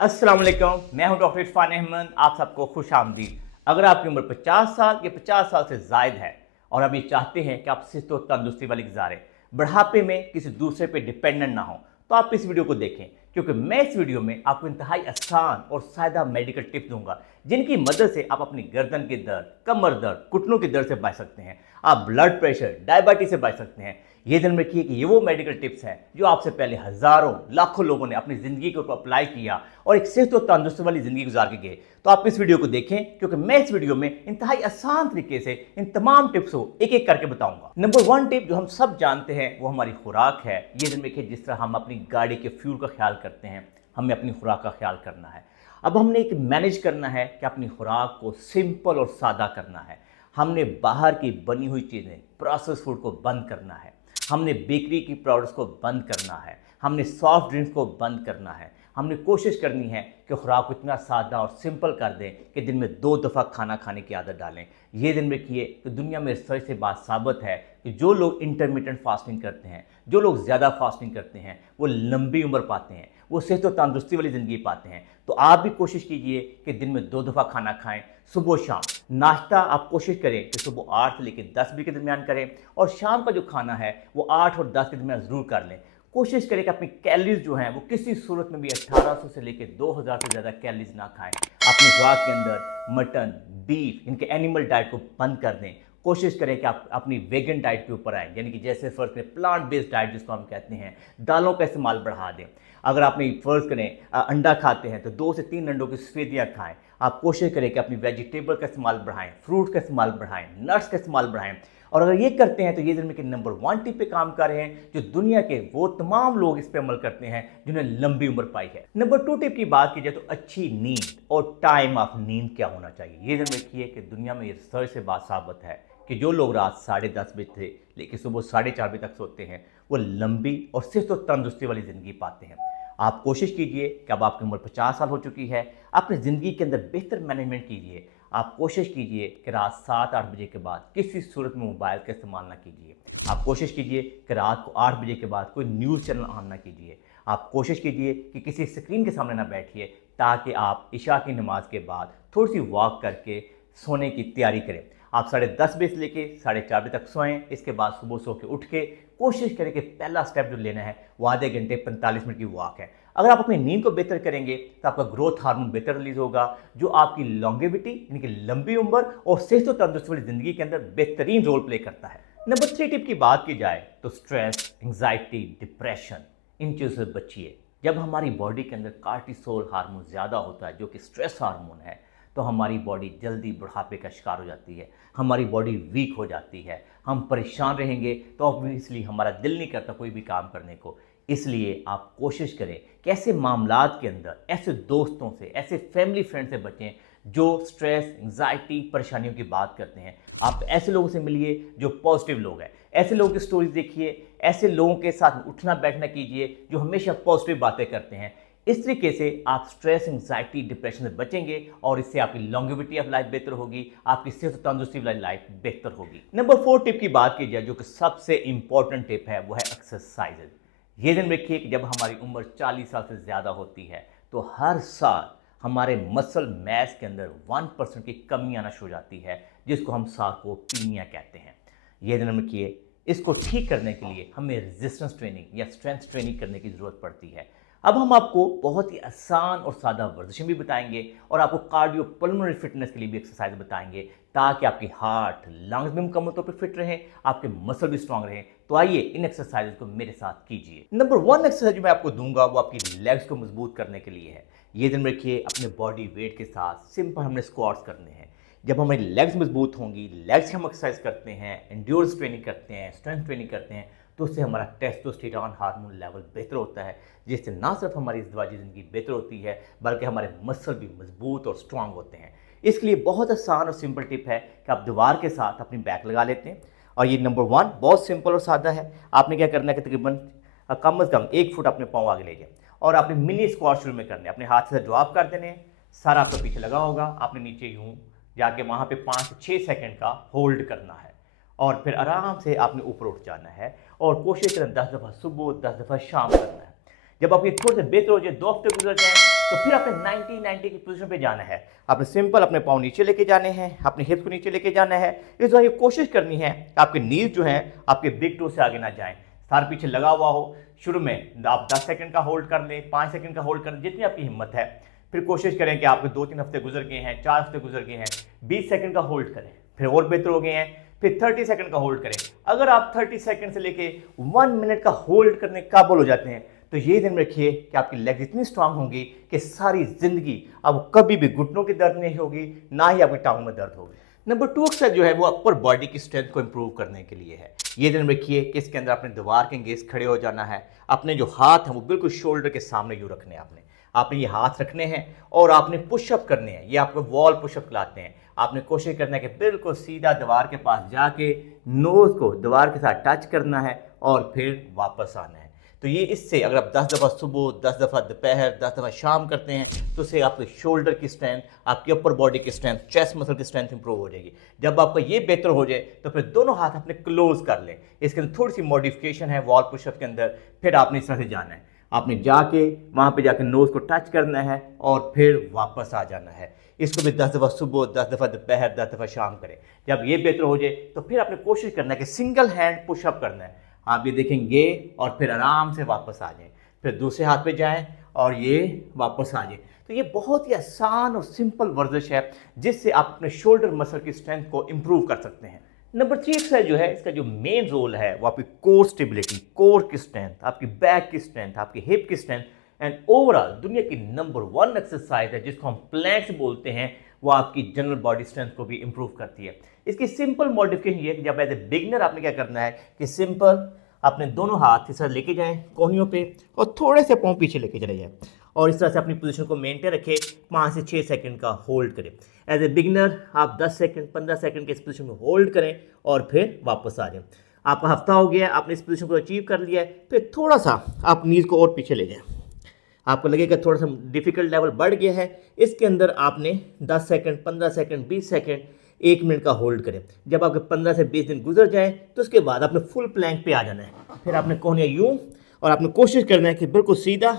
अस्सलाम वालेकुम, मैं हूं डॉक्टर इरफान अहमद। आप सबको खुश आमदीद। अगर आपकी उम्र 50 साल या 50 साल से ज़ायद है और आप ये चाहते हैं कि आप सेहत और तंदुरुस्ती वाली गुजारें, बुढ़ापे में किसी दूसरे पे डिपेंडेंट ना हो, तो आप इस वीडियो को देखें, क्योंकि मैं इस वीडियो में आपको इंतहाई आसान और सादा मेडिकल टिप्स दूंगा जिनकी मदद से आप अपनी गर्दन के दर्द, कमर दर्द, घुटनों के दर्द से बच सकते हैं। आप ब्लड प्रेशर, डायबिटीज से बच सकते हैं। ये ध्यान रखिए कि ये वो मेडिकल टिप्स हैं जो आपसे पहले हजारों लाखों लोगों ने अपनी जिंदगी के ऊपर अप्लाई किया और एक सेहत और तंदुरुस्ती वाली जिंदगी गुजार के गए। तो आप इस वीडियो को देखें, क्योंकि मैं इस वीडियो में इंतहाई आसान तरीके से इन तमाम टिप्स को एक एक करके बताऊंगा। नंबर 1 टिप जो हम सब जानते हैं वो हमारी खुराक है। ये ध्यान रखिए, जिस तरह हम अपनी गाड़ी के फ्यूल का ख्याल करते हैं, हमें अपनी खुराक का ख्याल करना है। अब हमने एक मैनेज करना है कि अपनी खुराक को सिंपल और सादा करना है। हमने बाहर की बनी हुई चीज़ें, प्रोसेस फूड को बंद करना है। हमने बेकरी की प्रोडक्ट्स को बंद करना है। हमने सॉफ्ट ड्रिंक्स को बंद करना है। हमने कोशिश करनी है कि खुराक को इतना सादा और सिंपल कर दें कि दिन में 2 दफ़ा खाना खाने की आदत डालें। ये दिन रखिए कि दुनिया में रिसर्च से बात साबित है कि जो लोग इंटरमिटेंट फास्टिंग करते हैं, जो लोग ज़्यादा फास्टिंग करते हैं, वो लंबी उम्र पाते हैं, वो सेहत और तंदुरुस्ती वाली ज़िंदगी पाते हैं। तो आप भी कोशिश कीजिए कि दिन में 2 दफ़ा खाना खाएं, सुबह शाम। नाश्ता आप कोशिश करें कि सुबह 8 से लेकर 10 बजे के दरमियान करें, और शाम का जो खाना है वो 8 और 10 के दरमियान ज़रूर कर लें। कोशिश करें कि अपनी कैलोरीज जो हैं वो किसी सूरत में भी 1800 से लेकर 2000 से ज़्यादा कैलोरीज ना खाएं। अपनी खुराक के अंदर मटन, बीफ, इनके एनिमल डाइट को बंद कर दें। कोशिश करें कि आप अपनी वेगन डाइट के ऊपर आएँ, यानी कि जैसे फ़र्ज़ करें प्लांट बेस्ड डाइट जिसको हम कहते हैं, दालों का इस्तेमाल बढ़ा दें। अगर आपने फ़र्ज़ करें अंडा खाते हैं तो 2 से 3 अंडों की सफेदियाँ खाएँ। आप कोशिश करें कि अपनी वेजिटेबल का इस्तेमाल बढ़ाएं, फ्रूट का इस्तेमाल बढ़ाएं, नट्स का इस्तेमाल बढ़ाएं। और अगर ये करते हैं तो ये दिन के नंबर 1 टिप पे काम कर रहे हैं, जो दुनिया के वो तमाम लोग इस पे अमल करते हैं जिन्हें लंबी उम्र पाई है। नंबर 2 टिप की बात की जाए तो अच्छी नींद और टाइम ऑफ नींद क्या होना चाहिए। ये दिन रखिए कि दुनिया में रिसर्च से बात साबित है कि जो लोग रात 10:30 बजे से लेकर सुबह 4:30 बजे तक सोते हैं, वो लंबी और सेहत और तंदुरुस्ती वाली ज़िंदगी पाते हैं। आप कोशिश कीजिए कि अब आपकी उम्र 50 साल हो चुकी है, अपनी ज़िंदगी के अंदर बेहतर मैनेजमेंट कीजिए। आप कोशिश कीजिए कि रात 7-8 बजे के बाद किसी सूरत में मोबाइल का इस्तेमाल ना कीजिए। आप कोशिश कीजिए कि रात को 8 बजे के बाद कोई न्यूज़ चैनल ऑन ना कीजिए। आप कोशिश कीजिए कि किसी स्क्रीन के सामने ना बैठिए, ताकि आप इशा की नमाज के बाद थोड़ी सी वॉक करके सोने की तैयारी करें। आप 10:30 बजे से लेकर 4:30 बजे तक सोएं। इसके बाद सुबह सो के उठ के कोशिश करें कि पहला स्टेप जो लेना है वो आधे घंटे 45 मिनट की वॉक है। अगर आप अपनी नींद को बेहतर करेंगे तो आपका ग्रोथ हार्मोन बेहतर रिलीज होगा, जो आपकी लॉन्गेविटी यानी कि लंबी उम्र और सेहत और तंदुरुस्ती वाली जिंदगी के अंदर बेहतरीन रोल प्ले करता है। नंबर 3 टिप की बात की जाए तो स्ट्रेस, एंग्जाइटी, डिप्रेशन, इन चीज़ों से बचिए। जब हमारी बॉडी के अंदर कार्टिसोल हार्मोन ज़्यादा होता है, जो कि स्ट्रेस हार्मोन है, तो हमारी बॉडी जल्दी बुढ़ापे का शिकार हो जाती है, हमारी बॉडी वीक हो जाती है, हम परेशान रहेंगे तो ऑब्वियसली हमारा दिल नहीं करता कोई भी काम करने को। इसलिए आप कोशिश करें कि ऐसे मामलात के अंदर ऐसे दोस्तों से, ऐसे फैमिली फ्रेंड से बचें जो स्ट्रेस, एंग्जाइटी, परेशानियों की बात करते हैं। आप ऐसे लोगों से मिलिए जो पॉजिटिव लोग हैं, ऐसे लोगों की स्टोरीज देखिए, ऐसे लोगों के साथ उठना बैठना कीजिए जो हमेशा पॉजिटिव बातें करते हैं। इस तरीके से आप स्ट्रेस, एंग्जाइटी, डिप्रेशन से बचेंगे और इससे आपकी लॉन्गेविटी ऑफ लाइफ बेहतर होगी, आपकी सेहत और तंदुरुस्ती वाली लाइफ बेहतर होगी। नंबर 4 टिप की बात की जाए, जो कि सबसे इंपॉर्टेंट टिप है, वो है एक्सरसाइज। ये दिन रखिए कि जब हमारी उम्र 40 साल से ज़्यादा होती है तो हर साल हमारे मसल मैस के अंदर 1% की कमी आना शुरू हो जाती है, जिसको हम सार्कोपीनिया कहते हैं। ये दिन रखिए, इसको ठीक करने के लिए हमें रेजिस्टेंस ट्रेनिंग या स्ट्रेंथ ट्रेनिंग करने की ज़रूरत पड़ती है। अब हम आपको बहुत ही आसान और सादा वर्जिशें भी बताएंगे और आपको कार्डियो पल्मोनरी फिटनेस के लिए भी एक्सरसाइज बताएंगे, ताकि आपकी हार्ट, लंग्स भी मुकम्मल तौर पर फिट रहें, आपके मसल भी स्ट्रांग रहें। तो आइए इन एक्सरसाइज को मेरे साथ कीजिए। नंबर 1 एक्सरसाइज जो मैं आपको दूंगा वो आपकी लेग्स को मजबूत करने के लिए है। ये दिन रखिए, अपने बॉडी वेट के साथ सिंपल हमने स्क्वाट्स करने हैं। जब हमारी लेग्स मजबूत होंगी, लेग्स की हम एक्सरसाइज करते हैं, एंड्योरेंस ट्रेनिंग करते हैं, स्ट्रेंथ ट्रेनिंग करते हैं, तो उससे हमारा टेस्टोस्टेरॉन हार्मोन लेवल बेहतर होता है, जिससे ना सिर्फ हमारी इज़्दिवाजी ज़िंदगी बेहतर होती है, बल्कि हमारे मसल भी मजबूत और स्ट्रांग होते हैं। इसके लिए बहुत आसान और सिंपल टिप है कि आप दीवार के साथ अपनी बैक लगा लेते हैं। और ये नंबर 1 बहुत सिंपल और सादा है। आपने क्या करना है कि तकरीबन कम से कम 1 फुट अपने पाँव आगे ले जाए और आपने मिनी स्क्वाट शुरू में करने, अपने हाथ से ड्रॉप कर देने, सारा आपका पीछे लगा होगा, आपने नीचे यूँ जाके वहाँ पे 5 से 6 सेकंड का होल्ड करना है और फिर आराम से आपने ऊपर उठ जाना है और कोशिश करें 10 दफ़ा सुबह, 10 दफ़ा शाम करना है। जब आपकी थोड़े से बेहतर हो जाए, 2 हफ्ते गुजर जाए, तो फिर आपने 90-90 की पोजीशन पे जाना है। आपने सिंपल अपने पाँव नीचे लेके जाने हैं, अपने हिप्स को नीचे लेके जाना है। इस बार ये कोशिश करनी है कि आपके नीज जो हैं आपके बिग टो से आगे ना जाएं, सर पीछे लगा हुआ हो। शुरू में आप 10 सेकंड का होल्ड कर लें, 5 सेकंड का होल्ड कर लें, जितनी आपकी हिम्मत है। फिर कोशिश करें कि आपके 2-3 हफ्ते गुजर गए हैं, 4 हफ्ते गुजर गए हैं, 20 सेकंड का होल्ड करें, फिर और बेहतर हो गए हैं, फिर 30 सेकंड का होल्ड करें। अगर आप 30 सेकंड से लेके 1 मिनट का होल्ड करने के काबिल हो जाते हैं तो ये दिन में रखिए कि आपकी लेग्स इतनी स्ट्रांग होंगी कि सारी जिंदगी आपको कभी भी घुटनों की दर्द नहीं होगी, ना ही आपकी टांगों में दर्द होगी। नंबर 2 एक्सरसाइज जो है वो अपर बॉडी की स्ट्रेंथ को इंप्रूव करने के लिए है। ये दिन रखिए कि इसके अंदर आपने दीवार के अंगेज खड़े हो जाना है। अपने जो हाथ हैं वो बिल्कुल शोल्डर के सामने यूँ रखने हैं। आपने ये हाथ रखने हैं और आपने पुशअप करने हैं। ये आपको वॉल पुशअप कहलाते हैं। आपने कोशिश करना है कि बिल्कुल सीधा दीवार के पास जाके नोज को दीवार के साथ टच करना है और फिर वापस आना है। तो ये इससे अगर आप 10 दफ़ा सुबह, 10 दफ़ा दोपहर, 10 दफ़ा शाम करते हैं तो इससे आपके शोल्डर की स्ट्रेंथ, आपकी अपर बॉडी की स्ट्रेंथ, चेस्ट मसल की स्ट्रेंथ इंप्रूव हो जाएगी। जब आपका ये बेहतर हो जाए तो फिर दोनों हाथ अपने क्लोज कर लें। इसके अंदर थोड़ी सी मॉडिफिकेशन है वॉल पुशअप के अंदर। फिर आपने इस तरह से जाना है, आपने जाके वहाँ पे जाके नोज़ को टच करना है और फिर वापस आ जाना है। इसको भी 10 दफ़ा सुबह, 10 दफ़ा दोपहर, 10 दफ़ा शाम करें। जब ये बेहतर हो जाए तो फिर आपने कोशिश करना है कि सिंगल हैंड पुशअप करना है। आप ये देखेंगे और फिर आराम से वापस आ जाएं, फिर दूसरे हाथ पे जाएं और ये वापस आ जाएं। तो ये बहुत ही आसान और सिंपल वर्जिश है जिससे आप अपने शोल्डर मसल की स्ट्रेंथ को इम्प्रूव कर सकते हैं। नंबर 3 एक्सरसाइज जो है इसका जो मेन रोल है वो आपकी कोर स्टेबिलिटी, कोर की स्ट्रेंथ, आपकी बैक की स्ट्रेंथ, आपकी हिप की स्ट्रेंथ एंड ओवरऑल दुनिया की नंबर 1 एक्सरसाइज है जिसको हम प्लैंक्स बोलते हैं। वो आपकी जनरल बॉडी स्ट्रेंथ को भी इंप्रूव करती है। इसकी सिंपल मॉडिफिकेशन ये है कि जब एज ए बिगनर आपने क्या करना है कि सिंपल अपने दोनों हाथ इस तरह लेके जाएं कोहनियों पे और थोड़े से पाँव पीछे लेके चले जाएं और इस तरह से अपनी पोजीशन को मेंटेन रखें। 5 से 6 सेकंड का होल्ड करें। एज ए बिगनर आप 10 सेकंड, 15 सेकंड के इस पोजीशन को होल्ड करें और फिर वापस आ जाएं। आपका हफ्ता हो गया, आपने इस पोजीशन को अचीव कर लिया है, फिर थोड़ा सा आप नीज को और पीछे ले जाएं। आपको लगेगा थोड़ा सा डिफिकल्ट लेवल बढ़ गया है। इसके अंदर आपने 10 सेकंड, 15 सेकंड, 20 सेकंड, 1 मिनट का होल्ड करें। जब आपके 15 से 20 दिन गुजर जाए तो उसके बाद आपने फुल प्लैंक पे आ जाना है। फिर आपने कोहनियाँ यूँ और आपने कोशिश करना है कि बिल्कुल सीधा,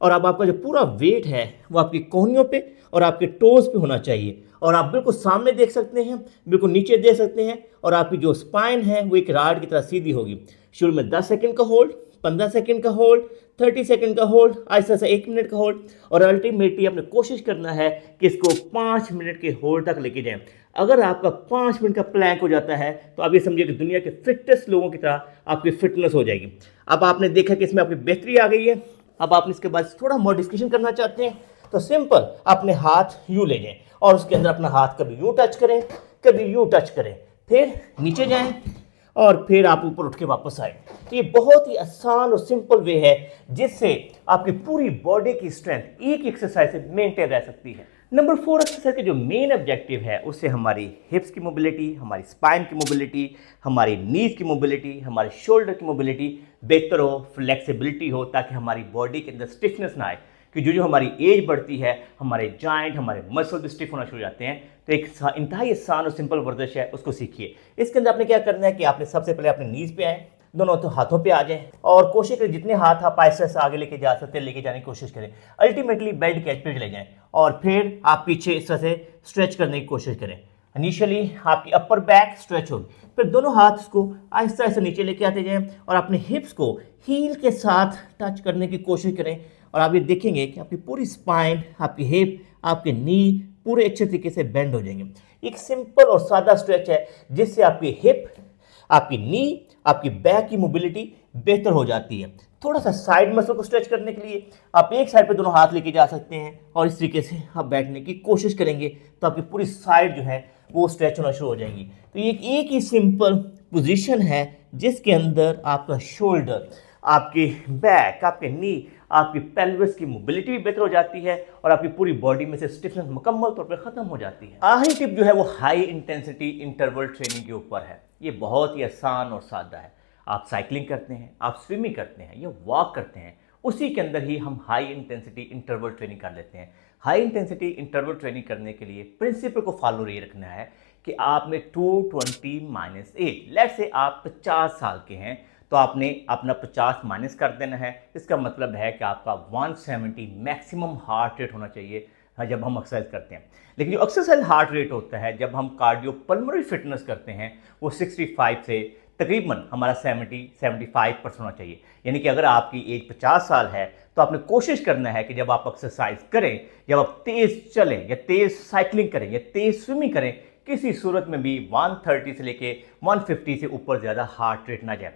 और अब आपका जो पूरा वेट है वो आपकी कोहनियों पे और आपके टोज पे होना चाहिए और आप बिल्कुल सामने देख सकते हैं, बिल्कुल नीचे देख सकते हैं और आपकी जो स्पाइन है वो एक राड की तरह सीधी होगी। शुरू में 10 सेकंड का होल्ड, 15 सेकंड का होल्ड, 30 सेकंड का होल्ड, ऐसा ऐसा 1 मिनट का होल्ड और अल्टीमेटली आपने कोशिश करना है कि इसको 5 मिनट के होल्ड तक लेके जाएं। अगर आपका 5 मिनट का प्लैंक हो जाता है तो आप ये समझिए कि दुनिया के फिटेस्ट लोगों की तरह आपकी फिटनेस हो जाएगी। अब आपने देखा कि इसमें आपकी बेहतरी आ गई है। अब आप इसके बाद थोड़ा मॉडिफिकेशन करना चाहते हैं तो सिंपल अपने हाथ यूँ ले जाएं और उसके अंदर अपना हाथ कभी यूँ टच करें, कभी यूँ टच करें, फिर नीचे जाएं और फिर आप ऊपर उठ के वापस आए। तो ये बहुत ही आसान और सिंपल वे है जिससे आपकी पूरी बॉडी की स्ट्रेंथ एक एक्सरसाइज से मेंटेन रह सकती है। नंबर 4 एक्सरसाइज का जो मेन ऑब्जेक्टिव है उससे हमारी हिप्स की मोबिलिटी, हमारी स्पाइन की मोबिलिटी, हमारी नीज की मोबिलिटी, हमारे शोल्डर की मोबिलिटी बेहतर हो, फ्लेक्सिबिलिटी हो, ताकि हमारी बॉडी के अंदर स्टिफनेस ना आए। कि जो हमारी एज बढ़ती है हमारे जॉइंट, हमारे मसल भी स्टिफ होना शुरू हो जाते हैं। तो एक इंतहाई आसान और सिंपल वर्जिश है, उसको सीखिए। इसके अंदर आपने क्या करना है कि आपने सबसे पहले अपने नीज पे आए, दोनों तो हाथों पे आ जाएं और कोशिश करें जितने हाथ आप ऐसे से आगे लेके जा सकते हैं लेके जाने की कोशिश करें। अल्टीमेटली बेल्ट के एज पे चले जाएं और फिर आप पीछे इस तरह से स्ट्रेच करने की कोशिश करें। इनिशियली आपकी अपर बैक स्ट्रेच होगी, फिर दोनों हाथ इसको आहिस्ता आहिस्ता नीचे लेके आते जाएं और अपने हिप्स को हील के साथ टच करने की कोशिश करें और आप ये देखेंगे कि आपकी पूरी स्पाइन, आपकी हिप, आपके नी पूरे अच्छे तरीके से बेंड हो जाएंगे। एक सिंपल और सादा स्ट्रेच है जिससे आपकी हिप, आपकी नी, आपकी बैक की मोबिलिटी बेहतर हो जाती है। थोड़ा सा साइड मसल को स्ट्रेच करने के लिए आप एक साइड पे दोनों हाथ लेके जा सकते हैं और इस तरीके से आप बैठने की कोशिश करेंगे तो आपकी पूरी साइड जो है वो स्ट्रेच होना शुरू हो जाएंगी। तो ये एक ही सिंपल पोजीशन है जिसके अंदर आपका शोल्डर, आपकी बैक, आपके नी, आपकी पेल्विस की मोबिलिटी भी बेहतर हो जाती है और आपकी पूरी बॉडी में से स्टिफनेस मुकम्मल तौर पे ख़त्म हो जाती है। आखिरी टिप जो है वो हाई इंटेंसिटी इंटरवल ट्रेनिंग के ऊपर है। ये बहुत ही आसान और सादा है। आप साइकिलिंग करते हैं, आप स्विमिंग करते हैं या वॉक करते हैं, उसी के अंदर ही हम हाई इंटेंसिटी इंटरवल ट्रेनिंग कर लेते हैं। हाई इंटेंसिटी इंटरवल ट्रेनिंग करने के लिए प्रिंसिपल को फॉलो ये रखना है कि आप में 220 - 8, लेट्स से आप 50 साल के हैं तो आपने अपना 50 माइनस कर देना है। इसका मतलब है कि आपका 170 मैक्सिमम हार्ट रेट होना चाहिए जब हम एक्सरसाइज करते हैं। लेकिन जो एक्सरसाइज हार्ट रेट होता है जब हम कार्डियोपल्मोनरी फिटनेस करते हैं वो 65 से तकरीबन हमारा 70-75% होना चाहिए। यानी कि अगर आपकी एज 50 साल है तो आपने कोशिश करना है कि जब आप एक्सरसाइज करें, जब आप तेज़ चलें या तेज़ साइकिलिंग करें या तेज़ स्विमिंग करें, किसी सूरत में भी 130 से लेके 150 से ऊपर ज़्यादा हार्ट रेट ना जाए।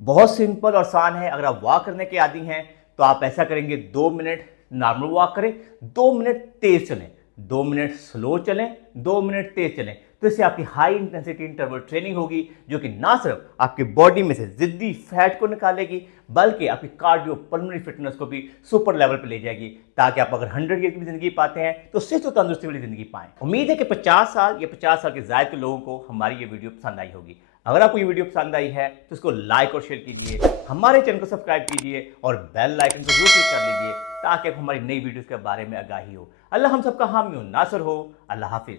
बहुत सिंपल और आसान है। अगर आप वॉक करने के आदी हैं तो आप ऐसा करेंगे, 2 मिनट नॉर्मल वॉक करें, 2 मिनट तेज़ चलें, 2 मिनट स्लो चलें, 2 मिनट तेज़ चलें। तो इससे आपकी हाई इंटेंसिटी इंटरवल ट्रेनिंग होगी जो कि ना सिर्फ आपकी बॉडी में से जिद्दी फैट को निकालेगी बल्कि आपकी कार्डियोपल्मोनरी फिटनेस को भी सुपर लेवल पे ले जाएगी, ताकि आप अगर 100 ईयर की ज़िंदगी पाते हैं तो सेहत और तंदुरुस्ती वाली ज़िंदगी पाएं। उम्मीद है कि 50 साल या 50 साल के ज़ायद के लोगों को हमारी ये वीडियो पसंद आई होगी। अगर आपको ये वीडियो पसंद आई है तो इसको लाइक और शेयर कीजिए, हमारे चैनल को सब्सक्राइब कीजिए और बेल आइकन को जरूर क्लिक कर लीजिए ताकि आपको हमारी नई वीडियोस के बारे में आगाही हो। अल्लाह हम सबका हामी हो नासर हो। अल्लाह हाफिज़।